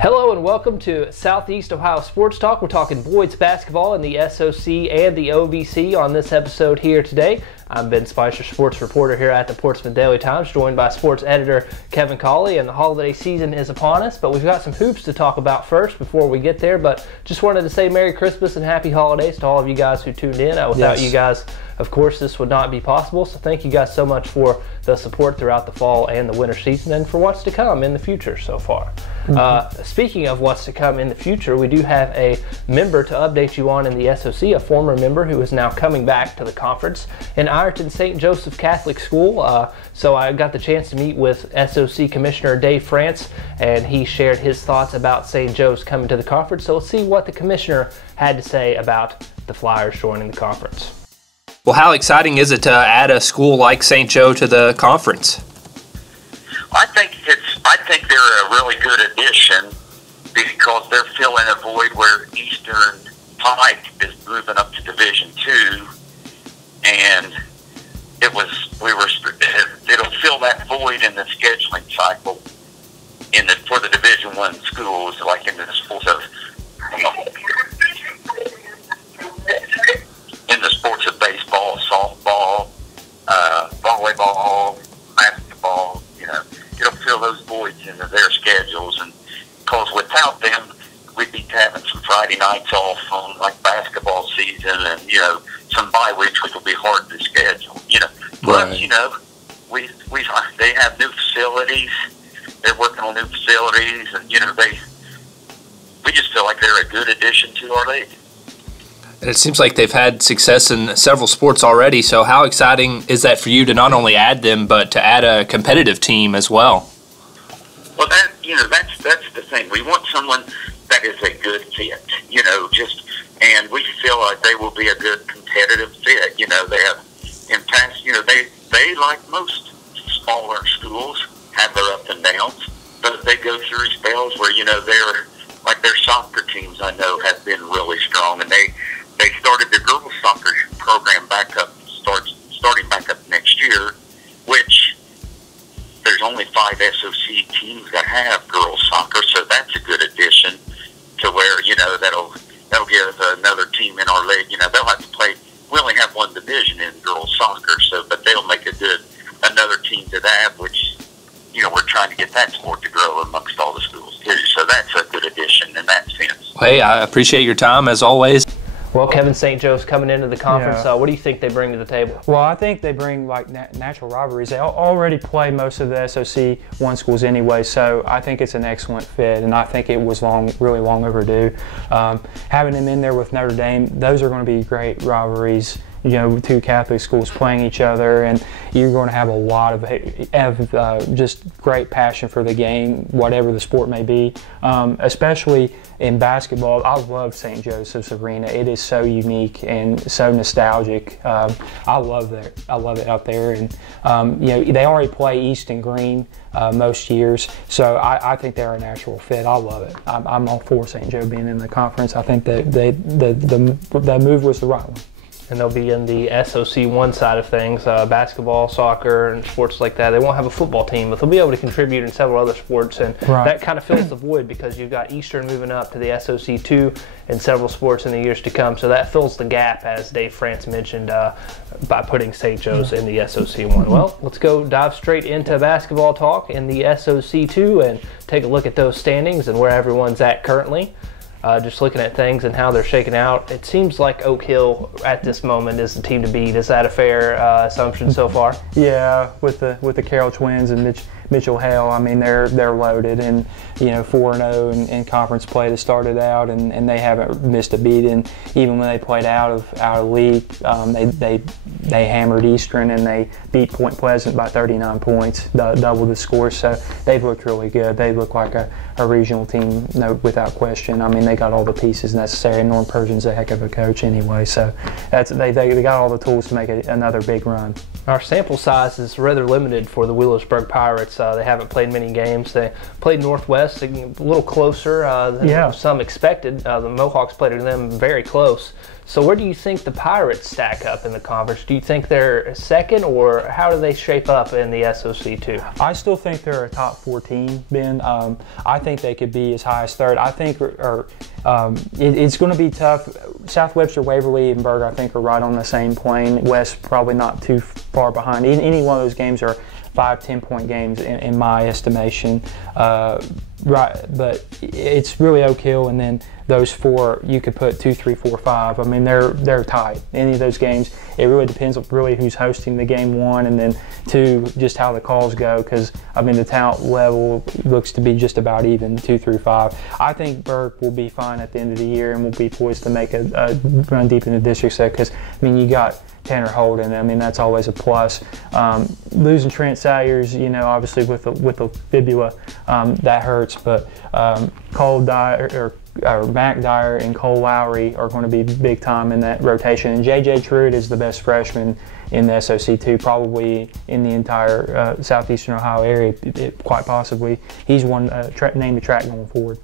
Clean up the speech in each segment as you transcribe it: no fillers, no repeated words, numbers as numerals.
Hello and welcome to Southeast Ohio Sports Talk. We're talking boys basketball in the SOC and the OVC on this episode here today. I'm Ben Spicer, sports reporter here at the Portsmouth Daily Times, joined by sports editor Kevin Colley, and the holiday season is upon us, but we've got some hoops to talk about first before we get there. But just wanted to say Merry Christmas and Happy Holidays to all of you guys who tuned in. Without you guys, of course, this would not be possible, so thank you guys so much for the support throughout the fall and the winter season and for what's to come in the future so far. Speaking of what's to come in the future, we do have a member to update you on in the SOC, a former member who is now coming back to the conference in Ironton St. Joseph Catholic School. So I got the chance to meet with SOC Commissioner Dave Frantz, and he shared his thoughts about St. Joe's coming to the conference. So let's see what the commissioner had to say about the Flyers joining the conference. Well, how exciting is it to add a school like St. Joe to the conference? I think they're a really good addition because they're filling a void where Eastern Pike is moving up to Division II, and it'll fill that void in the scheduling cycle for the Division I schools, like in the sports of baseball, softball, volleyball, basketball. It'll fill those voids into their schedules, and because without them, we'd be having some Friday nights off on like basketball season, and some bye weeks, which will be hard to schedule. Plus, they have new facilities. They're working on new facilities, and we just feel like they're a good addition to our league. And it seems like they've had success in several sports already, so how exciting is that for you to not only add them, but to add a competitive team as well? Well, that's the thing. We want someone that is a good fit, and we feel like they will be a good competitive fit. They have, in past, they like most smaller schools, have their ups and downs, but they go through spells where, their soccer teams, I know, have been really strong, and they started the girls' soccer program starting back up next year, which there's only 5 SOC teams that have girls' soccer, so that's a good addition to where, that'll give another team in our league, they'll have to play. We only have one division in girls' soccer, but they'll make another team to that, which, we're trying to get that sport to grow amongst all the schools too, so that's a good addition in that sense. Hey, I appreciate your time as always. Well, Kevin, St. Joe's coming into the conference. What do you think they bring to the table? Well, I think they bring natural rivalries. They already play most of the SOC 1 schools anyway, so I think it's an excellent fit, and I think it was really long overdue. Having them in there with Notre Dame, those are going to be great rivalries. Two Catholic schools playing each other, and you're going to have a lot of just great passion for the game, whatever the sport may be. Especially in basketball, I love St. Joseph's Arena. It is so unique and so nostalgic. I love it out there, and they already play East and Green most years, so I think they're a natural fit. I love it. I'm all for St. Joe being in the conference. I think that the move was the right one. And they'll be in the SOC 1 side of things, basketball, soccer, and sports like that. They won't have a football team, but they'll be able to contribute in several other sports, and that kind of fills the void because you've got Eastern moving up to the SOC 2 in several sports in the years to come. So that fills the gap, as Dave Frantz mentioned, by putting St. Joe's in the SOC 1. Well, let's go dive straight into basketball talk in the SOC 2 and take a look at those standings and where everyone's at currently. Just looking at things and how they're shaking out, it seems like Oak Hill at this moment is the team to beat. Is that a fair assumption so far? Yeah, with the Carroll twins and Mitchell Hale, I mean they're loaded, and 4-0 in conference play to start it out, and they haven't missed a beat. And even when they played out of league, they hammered Eastern and they beat Point Pleasant by 39 points, double the score. So they've looked really good. They look like a regional team, without question. I mean, they got all the pieces necessary. Norm Persian's a heck of a coach anyway, so they got all the tools to make another big run. Our sample size is rather limited for the Wheelersburg Pirates. They haven't played many games. They played Northwest a little closer than some expected. The Mohawks played them very close. So where do you think the Pirates stack up in the conference? Do you think they're second, or how do they shape up in the SOC2? I still think they're a top 4 team, Ben. I think they could be as high as third. I think it's going to be tough. South Webster, Waverly, and Berg, I think, are right on the same plane. West probably not too far behind. Any one of those games are 5-10 point games in my estimation. Right, but it's really Oak Hill, and then those 4 you could put 2, 3, 4, 5. I mean, they're tight. Any of those games, it really depends on really who's hosting the game, 1, and then 2, just how the calls go. Because I mean, the talent level looks to be just about even, 2 through 5. I think Burke will be fine at the end of the year and will be poised to make a run deep in the district set. Because I mean, you got Tanner Holden. I mean, that's always a plus. Losing Trent Salyers, you know, obviously with the fibula, that hurts. But Cole Dyer or Mac Dyer and Cole Lowry are going to be big time in that rotation. And J.J. Truitt is the best freshman in the SOC2, probably in the entire southeastern Ohio area, quite possibly. He's one name to track going forward.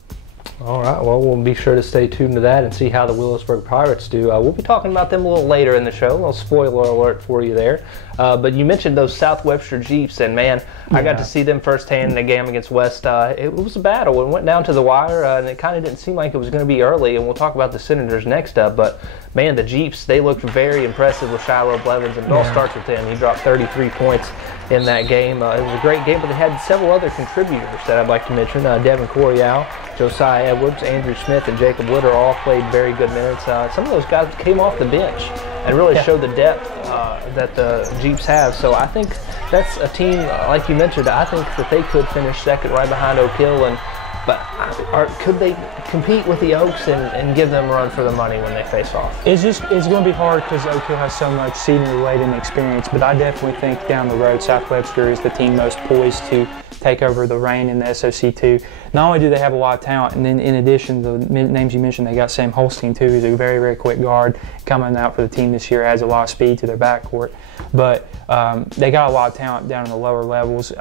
All right, well, we'll be sure to stay tuned to that and see how the Wheelersburg Pirates do. We'll be talking about them a little later in the show. A little spoiler alert for you there. But you mentioned those South Webster Jeeps, and man, I got to see them firsthand in a game against West. It was a battle. It went down to the wire, and it kind of didn't seem like it was going to be early, and we'll talk about the Senators next up. But man, the Jeeps, they looked very impressive with Shiloh Blevins, and it all starts with him. He dropped 33 points in that game. It was a great game, but they had several other contributors that I'd like to mention. Devin Corial, Josiah Edwards, Andrew Smith, and Jacob Litter all played very good minutes. Some of those guys came off the bench and really showed the depth that the Jeeps have. So I think that's a team, like you mentioned, I think that they could finish second right behind Oak Hill. But could they compete with the Oaks and give them a run for the money when they face off? It's going to be hard because Oak Hill has so much senior weight and experience, but I definitely think down the road South Webster is the team most poised to take over the reign in the SOC2. Not only do they have a lot of talent, and then in addition, the names you mentioned, they got Sam Holstein too, who's a very, very quick guard coming out for the team this year, adds a lot of speed to their backcourt. But they got a lot of talent down in the lower levels.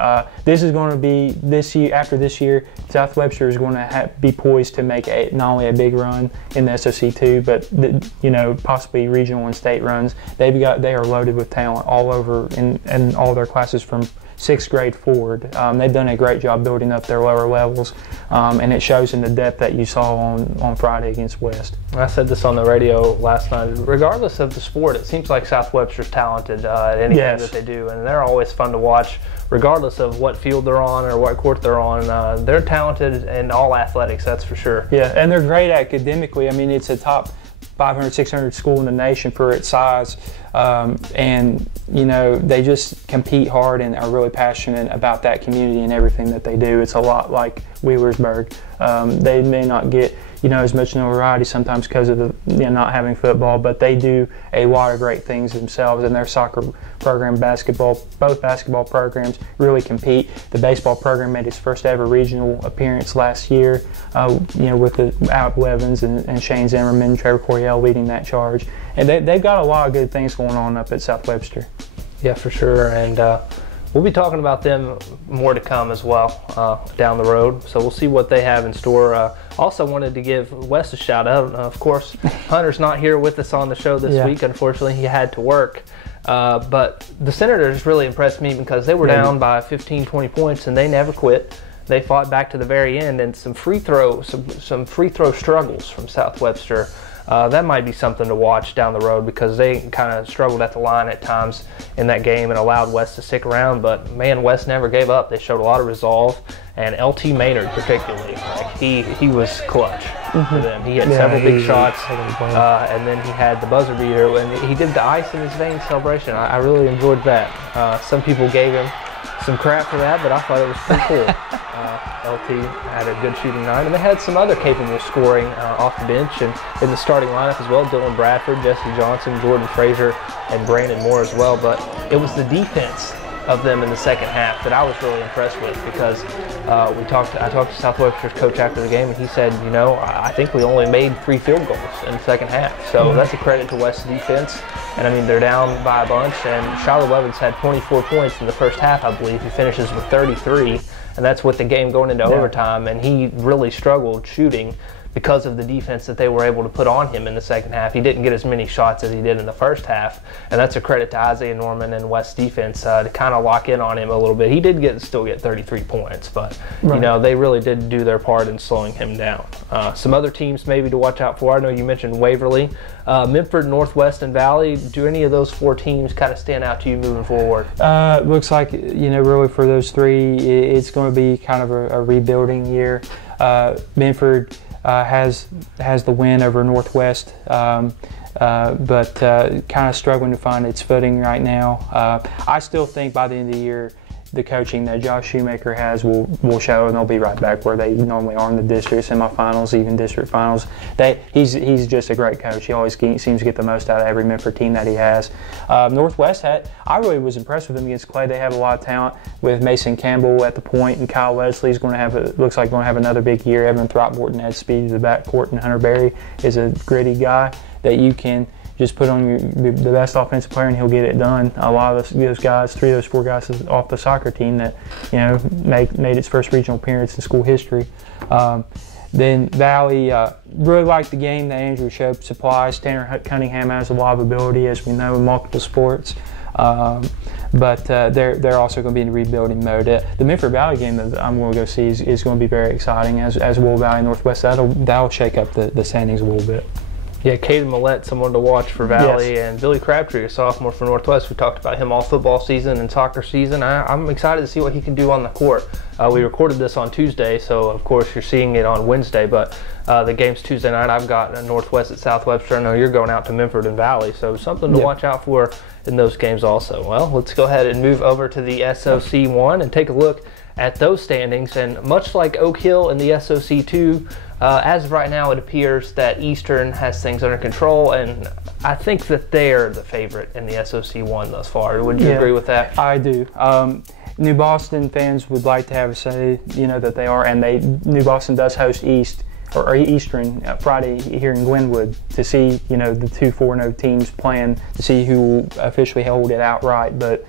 This is going to be, this year, after this year, South Webster is going to be poised to make not only a big run in the SOC2, but possibly regional and state runs. They are loaded with talent all over in all their classes from 6th grade forward. They've done a great job building up their lower levels, and it shows in the depth that you saw on Friday against West. I said this on the radio last night. Regardless of the sport, it seems like South Webster's talented at anything that they do, and they're always fun to watch, regardless of what field they're on or what court they're on. They're talented in all athletics, that's for sure. Yeah, and they're great academically. I mean, it's a top 500, 600 school in the nation for its size, and they just compete hard and are really passionate about that community and everything that they do. It's a lot like Wheelersburg. They may not get as much notoriety sometimes because of the not having football, but they do a lot of great things themselves, and their soccer program, both basketball programs really compete. The baseball program made its first ever regional appearance last year, with the Alek Evans and Shane Zimmerman, Trevor Coriel leading that charge, and they've got a lot of good things going on up at South Webster. Yeah, for sure, and we'll be talking about them more to come as well down the road, so we'll see what they have in store. Also wanted to give Wes a shout out. Of course, Hunter's not here with us on the show this week. Unfortunately, he had to work. But the Senators really impressed me because they were down by 15, 20 points, and they never quit. They fought back to the very end, and some free throw struggles from South Webster. That might be something to watch down the road because they kind of struggled at the line at times in that game and allowed West to stick around. But man, West never gave up. They showed a lot of resolve, and LT Maynard particularly, he was clutch for them. He had several big shots, and then he had the buzzer beater, and he did the ice in his veins celebration. I really enjoyed that. Some people gave him some crap for that, but I thought it was pretty cool. LT had a good shooting night, and they had some other capable scoring off the bench and in the starting lineup as well. Dylan Bradford, Jesse Johnson, Jordan Frazier, and Brandon Moore as well. But it was the defense of them in the second half that I was really impressed with because I talked to Southwestern's coach after the game, and he said, you know, I think we only made 3 field goals in the second half. So that's a credit to West's defense. And I mean, they're down by a bunch, and Shiloh Evans had 24 points in the first half, I believe. He finishes with 33, and that's with the game going into overtime, and he really struggled shooting because of the defense that they were able to put on him in the second half. He didn't get as many shots as he did in the first half, and that's a credit to Isaiah Norman and West's defense to kind of lock in on him a little bit. He did still get 33 points, but you know, they really did do their part in slowing him down. Some other teams maybe to watch out for. I know you mentioned Waverly, Memphis, Northwest, and Valley. Do any of those 4 teams kind of stand out to you moving forward? Looks like, you know, really for those 3, it's going to be kind of a rebuilding year. Memphis has the win over Northwest, but kind of struggling to find its footing right now. I still think by the end of the year, the coaching that Josh Shoemaker has will show, and they'll be right back where they normally are in the district semifinals, even district finals. He's just a great coach. He always seems to get the most out of every Memphis team that he has. Northwest I really was impressed with them against Clay. They have a lot of talent with Mason Campbell at the point, and Kyle Leslie's going to have looks like going to have another big year. Evan Throckmorton adds speed to the backcourt, and Hunter Berry is a gritty guy that you can just put on the best offensive player and he'll get it done. A lot of those guys, 3 of those 4 guys off the soccer team that, you know, made its first regional appearance in school history. Then Valley, really liked the game that Andrew showed supplies. Tanner Cunningham has a lot of ability, as we know, in multiple sports. But they're also going to be in rebuilding mode. The Memphis Valley game that I'm going to go see is going to be very exciting, as will Valley Northwest. That'll shake up the standings a little bit. Yeah, Caden Millette, someone to watch for Valley, and Billy Crabtree, a sophomore for Northwest. We talked about him all football season and soccer season. I'm excited to see what he can do on the court. We recorded this on Tuesday, so of course you're seeing it on Wednesday, but the game's Tuesday night. I've got Northwest at Southwestern. I know you're going out to Memphis and Valley, so something to watch out for in those games also. Well, let's go ahead and move over to the SOC 1 and take a look at those standings. And much like Oak Hill and the SOC 2, as of right now, it appears that Eastern has things under control, and I think that they're the favorite in the SOC 1 thus far. Would you agree with that? I do. New Boston fans would like to have a say, you know, that they are, and New Boston does host Eastern Friday here in Glenwood to see, you know, the 2 4-0 teams playing to see who will officially hold it outright. But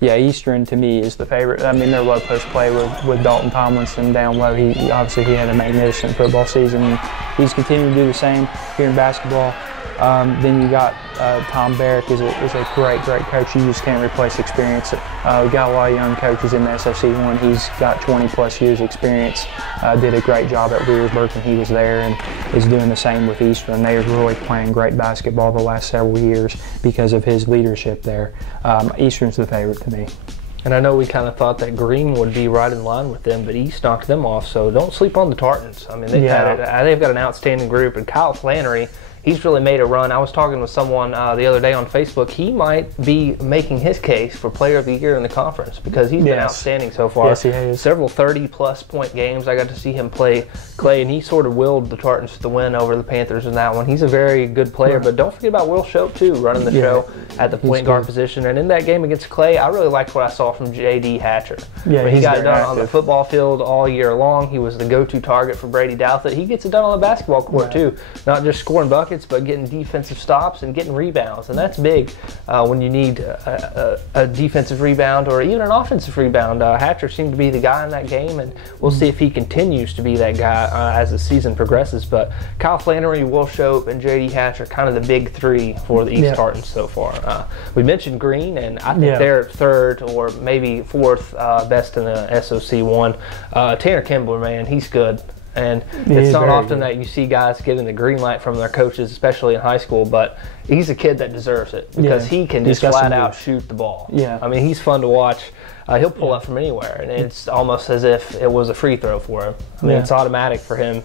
yeah, Eastern to me is the favorite. I mean, their low post play with Dalton Tomlinson down low. He obviously had a magnificent football season. And he's continuing to do the same here in basketball. Then you got Tom Barrick is a great coach. You just can't replace experience. We got a lot of young coaches in the SSU 1. He's got 20+ years experience. Did a great job at Weersburg when he was there, and is doing the same with Eastern. They're really playing great basketball the last several years because of his leadership there. Eastern's the favorite to me. And I know we kind of thought that Green would be right in line with them, but East knocked them off. So don't sleep on the Tartans. I mean, they've got an outstanding group, and Kyle Flannery, he's really made a run. I was talking with someone the other day on Facebook. He might be making his case for Player of the Year in the conference because he's been outstanding so far. Yes, he has. Several 30-plus point games. I got to see him play Clay, and he sort of willed the Tartans to the win over the Panthers in that one. He's a very good player, but don't forget about Will Shope, too, running the show at the point guard position. And in that game against Clay, I really liked what I saw from J.D. Hatcher. Yeah, he got it done on the football field all year long. He was the go-to target for Brady Douthit. He gets it done on the basketball court, too. Not just scoring buckets, but getting defensive stops and getting rebounds, and that's big when you need a defensive rebound or even an offensive rebound. Hatcher seemed to be the guy in that game, and we'll see if he continues to be that guy as the season progresses. But Kyle Flannery, Will Shope, and J.D. Hatcher are kind of the big 3 for the East Tartans so far. We mentioned Green, and I think they're 3rd or maybe 4th best in the SOC 1. Tanner Kimbler, man, he's good. And it's not often that you see guys getting the green light from their coaches, especially in high school, but he's a kid that deserves it because he can just flat out shoot the ball. I mean, he's fun to watch. He'll pull up from anywhere, and it's almost as if it was a free throw for him. I mean, it's automatic for him.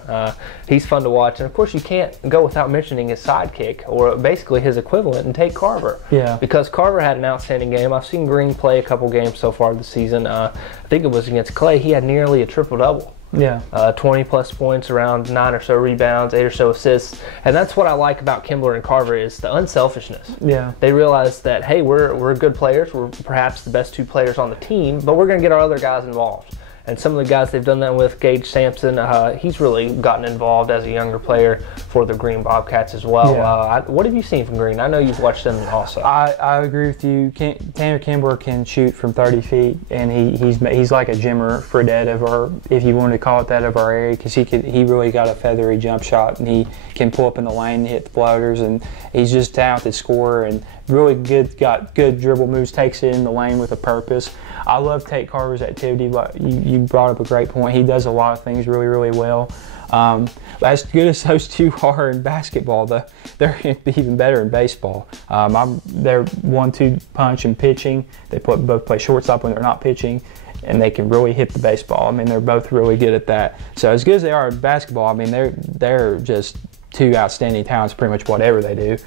He's fun to watch. And, of course, you can't go without mentioning his sidekick, or basically his equivalent, and Tate Carver. Because Carver had an outstanding game. I've seen Green play a couple games so far this season. I think it was against Clay. He had nearly a triple-double. 20+ points, around 9 or so rebounds, 8 or so assists, and that's what I like about Kimbler and Carver is the unselfishness. They realize that, hey, we're good players, we're perhaps the best 2 players on the team, but we're going to get our other guys involved. And some of the guys they've done that with, Gage Sampson, he's really gotten involved as a younger player for the Green Bobcats as well. Yeah. What have you seen from Green? I know you've watched them also. I agree with you. Tanner Kimber can shoot from 30 feet, and he's like a Jimmer Fredette of our, if you wanted to call it that, of our area, because he really got a feathery jump shot, and he can pull up in the lane and hit the floaters, and he's just a talented scorer and really good, got good dribble moves, takes it in the lane with a purpose. I love Tate Carter's activity. You brought up a great point. He does a lot of things really, really well. As good as those two are in basketball, they're going to be even better in baseball. They're 1-2 punch and pitching. They both play shortstop when they're not pitching, and they can really hit the baseball. I mean, they're both really good at that. So as good as they are in basketball, I mean, they're just two outstanding talents, pretty much whatever they do.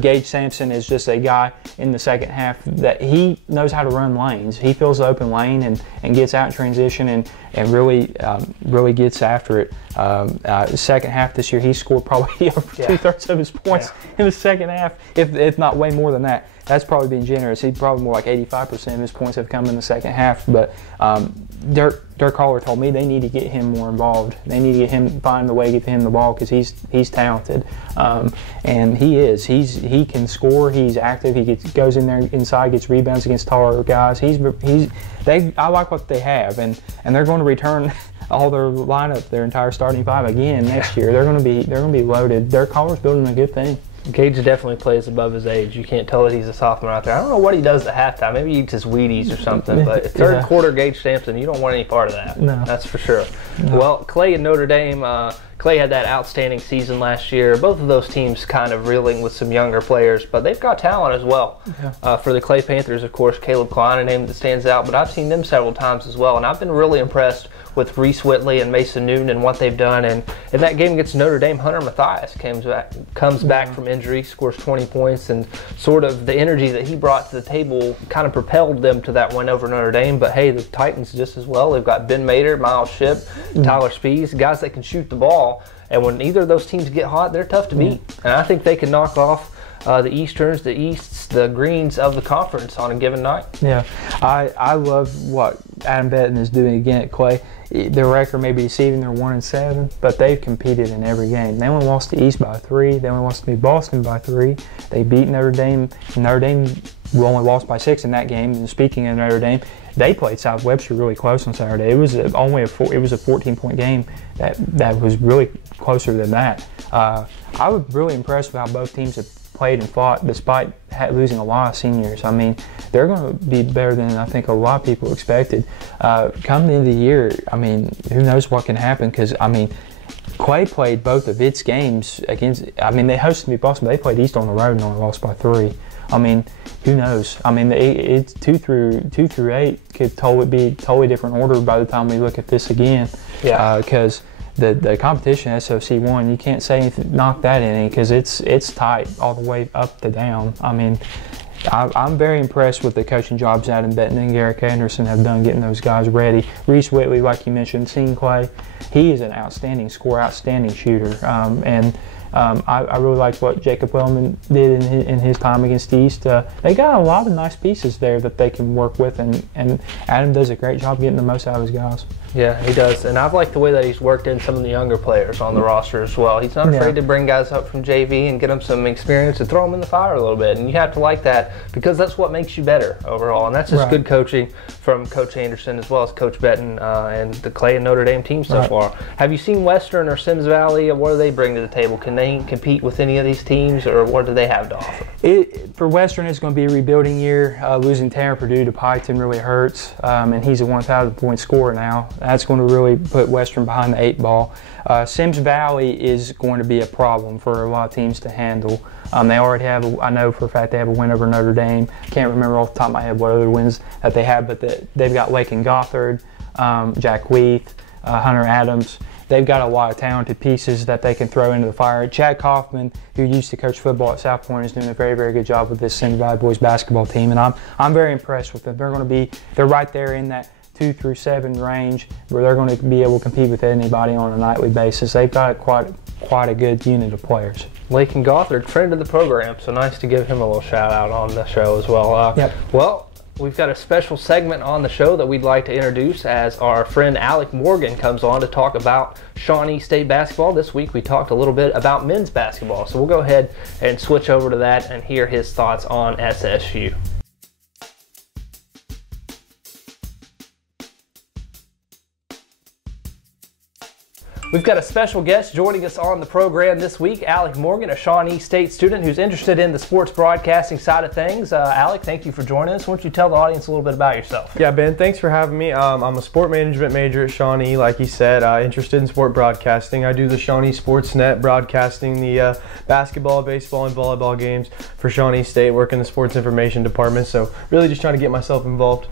Gage Sampson is just a guy in the second half that he knows how to run lanes. He fills the open lane and gets out in transition and really gets after it. Second half this year, he scored probably over 2/3 of his points in the second half, if not way more than that. That's probably being generous. He's probably more like 85% of his points have come in the second half. But Dirk Haller told me they need to get him more involved. They need to get him, find a way to get him the ball, because he's talented, and he is. He can score. He's active. He goes in there inside, gets rebounds against taller guys. I like what they have, and they're going to return all their lineup, their entire starting five again next year. They're going to be loaded. Dirk Haller's building a good thing. Gage definitely plays above his age. You can't tell that he's a sophomore out there. I don't know what he does at halftime. Maybe he eats his Wheaties or something. But third quarter Gage Sampson, you don't want any part of that. No. That's for sure. No. Well, Clay and Notre Dame, Clay had that outstanding season last year. Both of those teams kind of reeling with some younger players, but they've got talent as well. Yeah. For the Clay Panthers, of course, Caleb Klein, a name that stands out, but I've seen them several times as well, and I've been really impressed with Reese Whitley and Mason Newton and what they've done. And in that game against Notre Dame, Hunter Mathias comes back from injury, scores 20 points, and sort of the energy that he brought to the table kind of propelled them to that win over Notre Dame. But hey, the Titans just as well. They've got Ben Mader, Miles Shipp, Tyler Spees, guys that can shoot the ball. And when either of those teams get hot, they're tough to beat. And I think they can knock off the Easterns, the Easts, the Greens of the conference on a given night. Yeah, I love what Adam Benton is doing again at Clay. Their record may be deceiving. They're 1-7, but they've competed in every game. They only lost to East by 3. They only lost to Boston by 3. They beat Notre Dame. Notre Dame only lost by 6 in that game. And speaking of Notre Dame, they played South Webster really close on Saturday. It was only a 14-point game that was really closer than that. I was really impressed with how both teams have played and fought despite losing a lot of seniors. I mean, they're going to be better than I think a lot of people expected. Come the end of the year, I mean, who knows what can happen, because, I mean, Clay played both of its games against, I mean, they hosted Boston, but they played East on the road and only lost by 3. I mean, who knows? I mean, it's 2 through 8 could totally be totally different order by the time we look at this again. Yeah. Because the competition, SOC 1, you can't say anything, knock that in, because it's tight all the way up to down. I mean, I'm very impressed with the coaching jobs Adam Benton and Garrick Anderson have done getting those guys ready. Reese Whitley, like you mentioned, seeing Clay, he is an outstanding scorer, outstanding shooter, I really liked what Jacob Wellman did in his time against the East. They got a lot of nice pieces there that they can work with, and Adam does a great job getting the most out of his guys. Yeah, he does. And I've liked the way that he's worked in some of the younger players on the roster as well. He's not afraid to bring guys up from JV and get them some experience and throw them in the fire a little bit. And you have to like that, because that's what makes you better overall. And that's just good coaching from Coach Anderson as well as Coach Benton and the Clay and Notre Dame team so far. Have you seen Western or Sims Valley? What do they bring to the table? Can they compete with any of these teams, or what do they have to offer? For Western, it's going to be a rebuilding year. Losing Tanner Purdue to Python really hurts, and he's a 1,000-point scorer now. That's going to really put Western behind the 8 ball. Sims Valley is going to be a problem for a lot of teams to handle. They already have, I know for a fact they have a win over Notre Dame. Can't remember off the top of my head what other wins that they have, but they've got Lakin Gothard, Jack Weath, Hunter Adams. They've got a lot of talented pieces that they can throw into the fire. Chad Kaufman, who used to coach football at South Point, is doing a very, very good job with this Sims Valley boys basketball team, and I'm very impressed with them. They're right there in that 2 through 7 range where they're going to be able to compete with anybody on a nightly basis. They've got quite a good unit of players. Lakin Gothard, friend of the program, so nice to give him a little shout out on the show as well. Well, We've got a special segment on the show that we'd like to introduce as our friend Alek Morgan comes on to talk about Shawnee State basketball. This week we talked a little bit about men's basketball, so we'll go ahead and switch over to that and hear his thoughts on SSU. We've got a special guest joining us on the program this week, Alek Morgan, a Shawnee State student who's interested in the sports broadcasting side of things. Alek, thank you for joining us. Why don't you tell the audience a little bit about yourself? Yeah, Ben, thanks for having me. I'm a sport management major at Shawnee, like you said, interested in sport broadcasting. I do the Shawnee Sportsnet, broadcasting the basketball, baseball, and volleyball games for Shawnee State, work in the sports information department, so really just trying to get myself involved.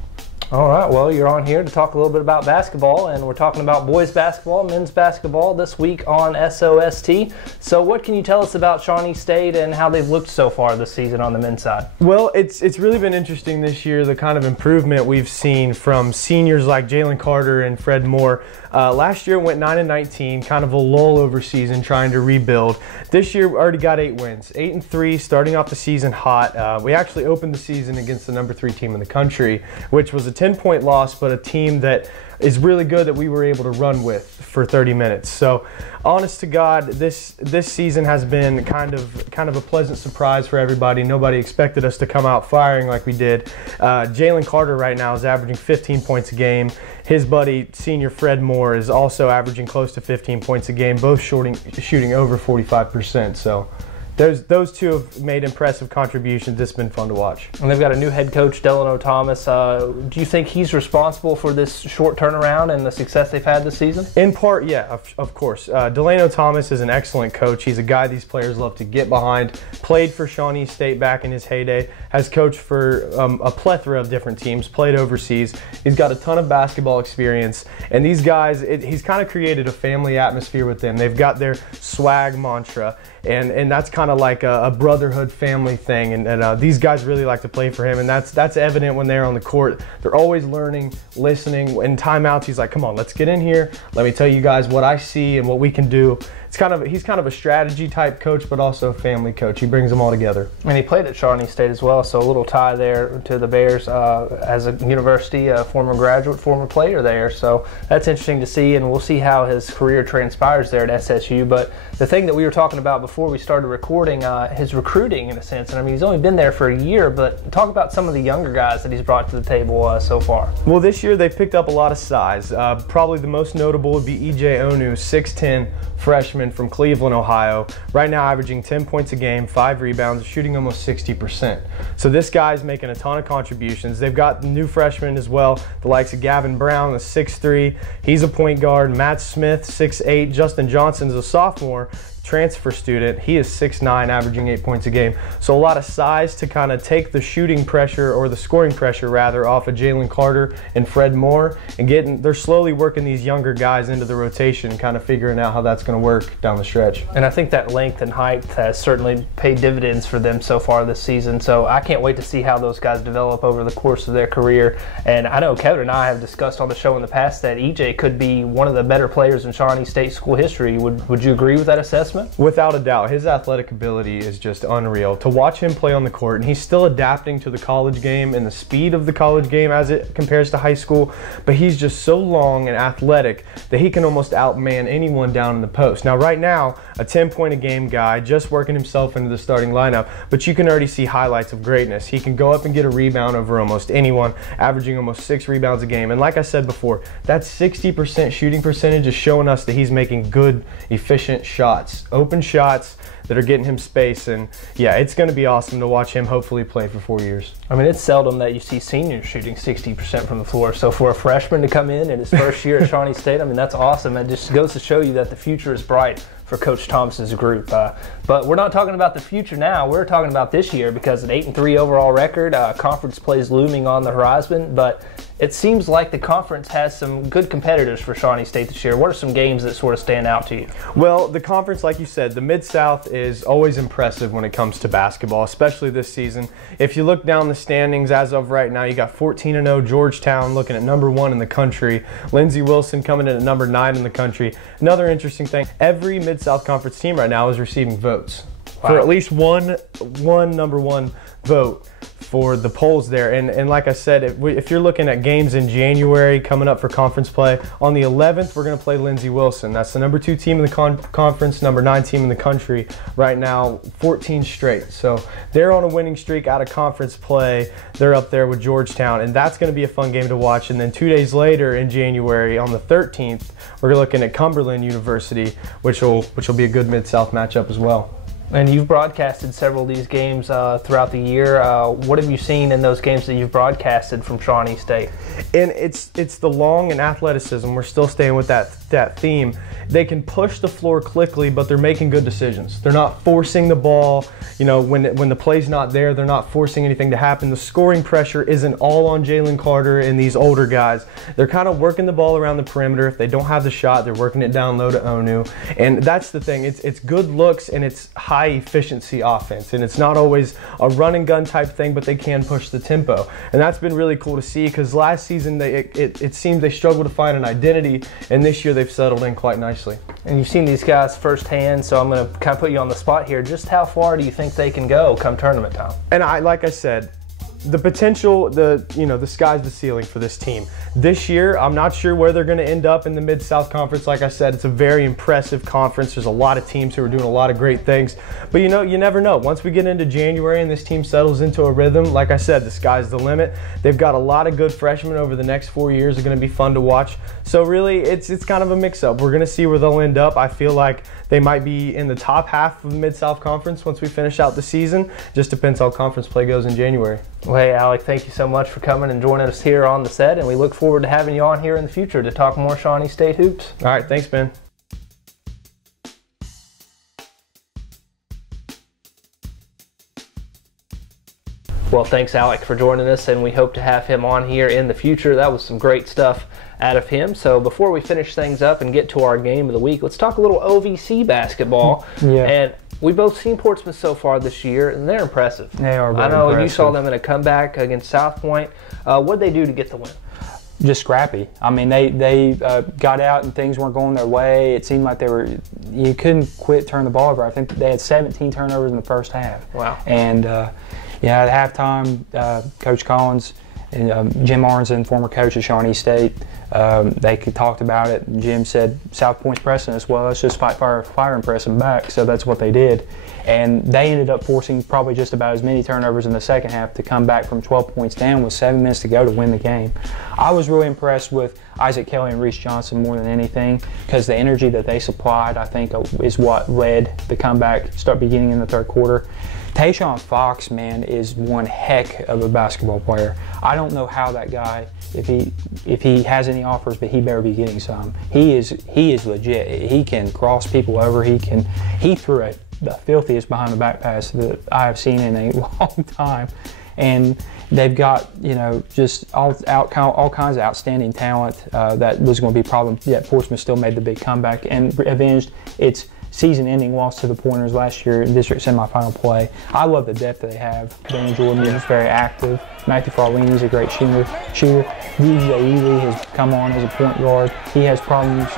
All right, well, you're on here to talk a little bit about basketball, and we're talking about boys basketball, men's basketball this week on SOST. So what can you tell us about Shawnee State and how they've looked so far this season on the men's side? Well, it's really been interesting this year, the kind of improvement we've seen from seniors like Jalen Carter and Fred Moore. Last year went 9-19, kind of a lull over season, trying to rebuild. This year we already got 8 wins, 8-3, starting off the season hot. We actually opened the season against the number 3 team in the country, which was a 10-point loss, but a team that is really good that we were able to run with for 30 minutes. So, honest to God, this season has been kind of a pleasant surprise for everybody. Nobody expected us to come out firing like we did. Jalen Carter right now is averaging 15 points a game. His buddy, senior Fred Moore, is also averaging close to 15 points a game, both shooting over 45%. So those two have made impressive contributions. It's been fun to watch. And they've got a new head coach, Delano Thomas. Do you think he's responsible for this short turnaround and the success they've had this season? In part, yeah, of course. Delano Thomas is an excellent coach. He's a guy these players love to get behind. Played for Shawnee State back in his heyday. Has coached for a plethora of different teams. Played overseas. He's got a ton of basketball experience. And these guys, he's kind of created a family atmosphere with them. They've got their swag mantra. And that's kind of like a brotherhood family thing, and these guys really like to play for him, and that's evident when they're on the court. They're always learning, listening. In timeouts, he's like, come on, let's get in here. Let me tell you guys what I see and what we can do. He's kind of a strategy type coach, but also a family coach. He brings them all together. And he played at Shawnee State as well, so a little tie there to the Bears as a university, a former graduate, former player there. So that's interesting to see, and we'll see how his career transpires there at SSU. But the thing that we were talking about before we started recording, his recruiting in a sense, and I mean, he's only been there for a year, but talk about some of the younger guys that he's brought to the table so far. Well, this year they've picked up a lot of size. Probably the most notable would be EJ Onu, 6'10", freshman from Cleveland, Ohio. Right now averaging 10 points a game, 5 rebounds, shooting almost 60%. So this guy's making a ton of contributions. They've got new freshmen as well, the likes of Gavin Brown, the 6'3". He's a point guard. Matt Smith, 6'8". Justin Johnson's a sophomore, transfer student. He is 6'9", averaging 8 points a game. So a lot of size to kind of take the shooting pressure, or the scoring pressure rather, off of Jalen Carter and Fred Moore, and they're slowly working these younger guys into the rotation and kind of figuring out how that's going to work down the stretch. And I think that length and height has certainly paid dividends for them so far this season. So I can't wait to see how those guys develop over the course of their career. And I know Kevin and I have discussed on the show in the past that EJ could be one of the better players in Shawnee State school history. Would you agree with that assessment? Without a doubt, his athletic ability is just unreal. To watch him play on the court, and he's still adapting to the college game and the speed of the college game as it compares to high school, but he's just so long and athletic that he can almost outman anyone down in the post. Now, right now, a 10-point-a-game guy, just working himself into the starting lineup, but you can already see highlights of greatness. He can go up and get a rebound over almost anyone, averaging almost 6 rebounds a game. And like I said before, that 60% shooting percentage is showing us that he's making good, efficient shots. Open shots that are getting him space, and yeah, it's going to be awesome to watch him hopefully play for 4 years. I mean, it's seldom that you see seniors shooting 60% from the floor, so for a freshman to come in his first year at Shawnee State, I mean, that's awesome. It just goes to show you that the future is bright for Coach Thomas's group. But we're not talking about the future now. We're talking about this year, because an 8-3 overall record, conference plays looming on the horizon, but it seems like the conference has some good competitors for Shawnee State this year. What are some games that sort of stand out to you? Well, the conference, like you said, the Mid-South is always impressive when it comes to basketball, especially this season. If you look down the standings as of right now, you got 14-0 Georgetown looking at #1 in the country. Lindsey Wilson coming in at #9 in the country. Another interesting thing, every Mid-South Conference team right now is receiving votes. Wow. For at least one #1 vote for the polls there. And like I said, if you're looking at games in January coming up for conference play, on the 11th we're going to play Lindsey Wilson. That's the number 2 team in the conference, number 9 team in the country right now, 14 straight. So they're on a winning streak out of conference play. They're up there with Georgetown, and that's going to be a fun game to watch. And then 2 days later in January, on the 13th, we're looking at Cumberland University, which will be a good Mid-South matchup as well. And you've broadcasted several of these games throughout the year. What have you seen in those games that you've broadcasted from Shawnee State? And it's the long and athleticism. We're still staying with that theme. They can push the floor quickly, but they're making good decisions. They're not forcing the ball. You know, when the play's not there, they're not forcing anything to happen. The scoring pressure isn't all on Jalen Carter and these older guys. They're kind of working the ball around the perimeter. If they don't have the shot, they're working it down low to Onu. And that's the thing. It's good looks and it's high efficiency offense. And it's not always a run and gun type thing, but they can push the tempo. And that's been really cool to see, because last season it seemed they struggled to find an identity, and this year they've settled in quite nicely. And you've seen these guys firsthand, so I'm going to kind of put you on the spot here. Just how far do you think they can go come tournament time? And like I said, the potential, the sky's the ceiling for this team. This year, I'm not sure where they're going to end up in the Mid-South Conference. Like I said, it's a very impressive conference. There's a lot of teams who are doing a lot of great things. But you never know. Once we get into January and this team settles into a rhythm, like I said, the sky's the limit. They've got a lot of good freshmen over the next 4 years. They're going to be fun to watch. So really, it's kind of a mix-up. We're going to see where they'll end up. I feel like they might be in the top half of the Mid-South Conference once we finish out the season. Just depends how conference play goes in January. Well, hey, Alek, thank you so much for coming and joining us here on the set, and we look forward to having you on here in the future to talk more Shawnee State hoops. All right, thanks, Ben. Well, thanks, Alek, for joining us, and we hope to have him on here in the future. That was some great stuff out of him. So before we finish things up and get to our game of the week, let's talk a little OVC basketball. Yeah. And we've both seen Portsmouth so far this year, and they're impressive. They are very I know impressive. You saw them in a comeback against South Point. What did they do to get the win? Just scrappy. I mean, they got out and things weren't going their way. It seemed like you couldn't quit turning the ball over. I think they had 17 turnovers in the first half. Wow. And at halftime, Coach Collins and Jim Arnson, former coach of Shawnee State, they talked about it. And Jim said, South Point's pressing us. Well, let's just fight fire and press them back. So that's what they did. And they ended up forcing probably just about as many turnovers in the second half to come back from 12 points down with 7 minutes to go to win the game. I was really impressed with Isaac Kelly and Reese Johnson more than anything, because the energy that they supplied, I think, is what led the comeback beginning in the third quarter. Tayshawn Fox, man, is one heck of a basketball player. I don't know how that guy, if he has any offers, but he better be getting some. He is legit. He can cross people over. He threw the filthiest behind the back pass that I have seen in a long time. And they've got, just all kinds of outstanding talent that was going to be a problem. Yet Portsmouth still made the big comeback and avenged its season-ending loss to the Pointers last year in district semifinal play. I love the depth they have. Danny Jordan is very active. Matthew Farlini is a great shooter. DJ Ely has come on as a point guard. He has problems,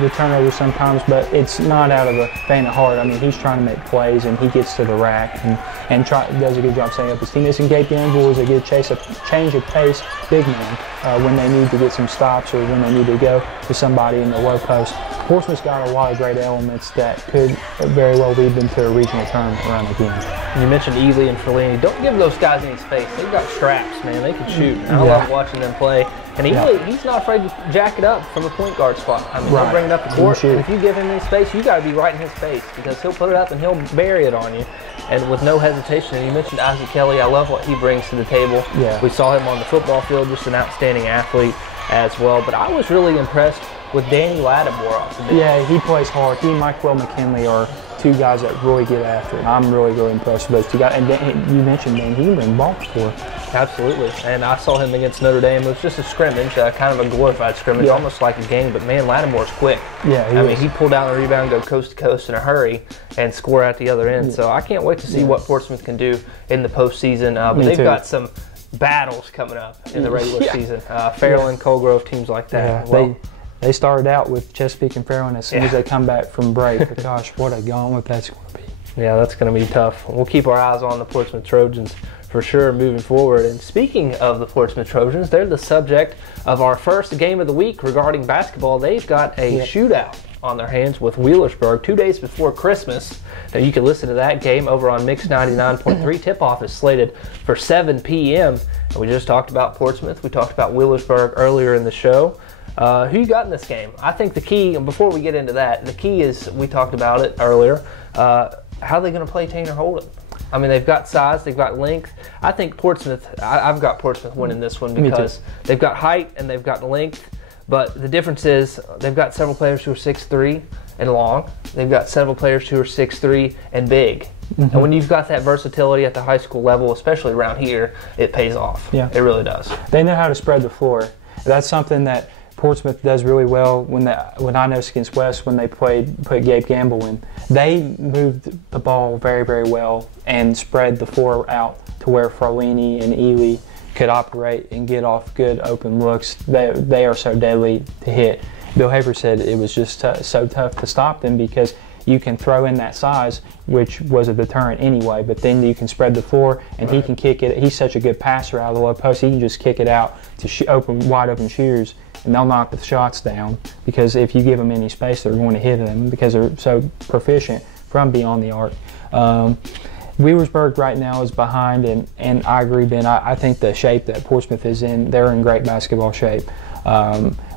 with turnovers sometimes, but it's not out of a faint of heart. I mean, he's trying to make plays, and he gets to the rack and does a good job setting up his teammates. And Gabe Danville is a good change of pace big man when they need to get some stops or when they need to go to somebody in the low post. Portsmouth's got a lot of great elements that could very well lead them to a regional tournament run again. You mentioned Ely and Farlini. Don't give those guys any space. They've got straps, man. They can shoot. I love watching them play. And Ely, he's not afraid to jack it up from the point guard spot. I mean, he'll bring it up the court. And if you give him any space, you got to be right in his face, because he'll put it up and he'll bury it on you, and with no hesitation. And you mentioned Isaac Kelly. I love what he brings to the table. Yeah. We saw him on the football field, just an outstanding athlete as well. But I was really impressed with Danny Lattimore off the bench. Yeah, he plays hard. He and Mike McKinley are two guys that really get after it. I'm really impressed with those two guys. And you mentioned Dan, he can bring ball for. Absolutely. And I saw him against Notre Dame. It was just a scrimmage, kind of a glorified scrimmage, almost like a game. But man, Lattimore's quick. Yeah, I mean, he pulled down the rebound, go coast to coast in a hurry, and score at the other end. Yeah. So I can't wait to see what Portsmouth can do in the postseason. But they've got some battles coming up in the regular season. Farrell and Colgrove, teams like that. Yeah, well, they started out with Chesapeake and Farrell, and as soon as they come back from break, but gosh, what a gauntlet that's going to be. Yeah, that's going to be tough. We'll keep our eyes on the Portsmouth Trojans for sure moving forward. And speaking of the Portsmouth Trojans, they're the subject of our first game of the week regarding basketball. They've got a shootout on their hands with Wheelersburg 2 days before Christmas. Now you can listen to that game over on Mix 99.3. Tip-off is slated for 7 p.m. And we just talked about Portsmouth. We talked about Wheelersburg earlier in the show. Who you got in this game? I think the key, before we get into that, the key is, we talked about it earlier, how are they going to play Tanner Holden? I mean, they've got size, they've got length. I think Portsmouth, I've got Portsmouth winning this one because they've got height and they've got length. But the difference is they've got several players who are 6'3" and long. They've got several players who are 6'3" and big. And when you've got that versatility at the high school level, especially around here, it pays off. Yeah. It really does. They know how to spread the floor. That's something that Portsmouth does really well. When I know against West, when they put Gabe Gamble in, they moved the ball very, very well and spread the floor out to where Frolini and Ely could operate and get off good open looks. They are so deadly to hit. Bill Haver said it was just so tough to stop them because you can throw in that size, which was a deterrent anyway, but then you can spread the floor and he can kick it. He's such a good passer out of the low post. He can just kick it out to wide open shooters, and they'll knock the shots down because if you give them any space, they're going to hit them because they're so proficient from beyond the arc. Wheelersburg right now is behind, and I agree, Ben. I think the shape that Portsmouth is in, they're in great basketball shape.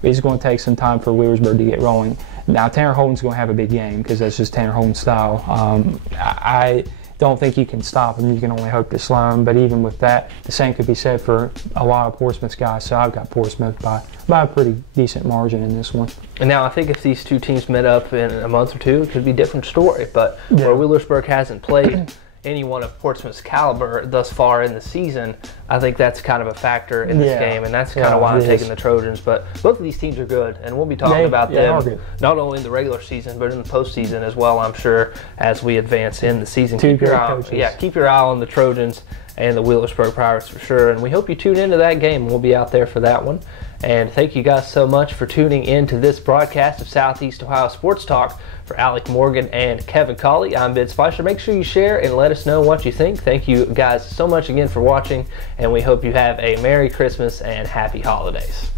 It's going to take some time for Wheelersburg to get rolling. Now, Tanner Holden's going to have a big game because that's just Tanner Holden's style. I don't think you can stop him. You can only hope to slow him. But even with that, the same could be said for a lot of Portsmouth's guys. So I've got Portsmouth by a pretty decent margin in this one. And now I think if these two teams met up in a month or two, it could be a different story. But where Wheelersburg hasn't played anyone of Portsmouth's caliber thus far in the season, I think that's kind of a factor in this game, and that's kind of why I'm taking the Trojans. But both of these teams are good, and we'll be talking about them not only in the regular season but in the postseason as well, I'm sure, as we advance in the season. Keep your eye on the Trojans and the Wheelersburg Pirates for sure, and we hope you tune into that game. We'll be out there for that one. And thank you guys so much for tuning in to this broadcast of Southeast Ohio Sports Talk. For Alek Morgan and Kevin Colley, I'm Ben Spicer. Make sure you share and let us know what you think. Thank you guys so much again for watching, and we hope you have a Merry Christmas and Happy Holidays.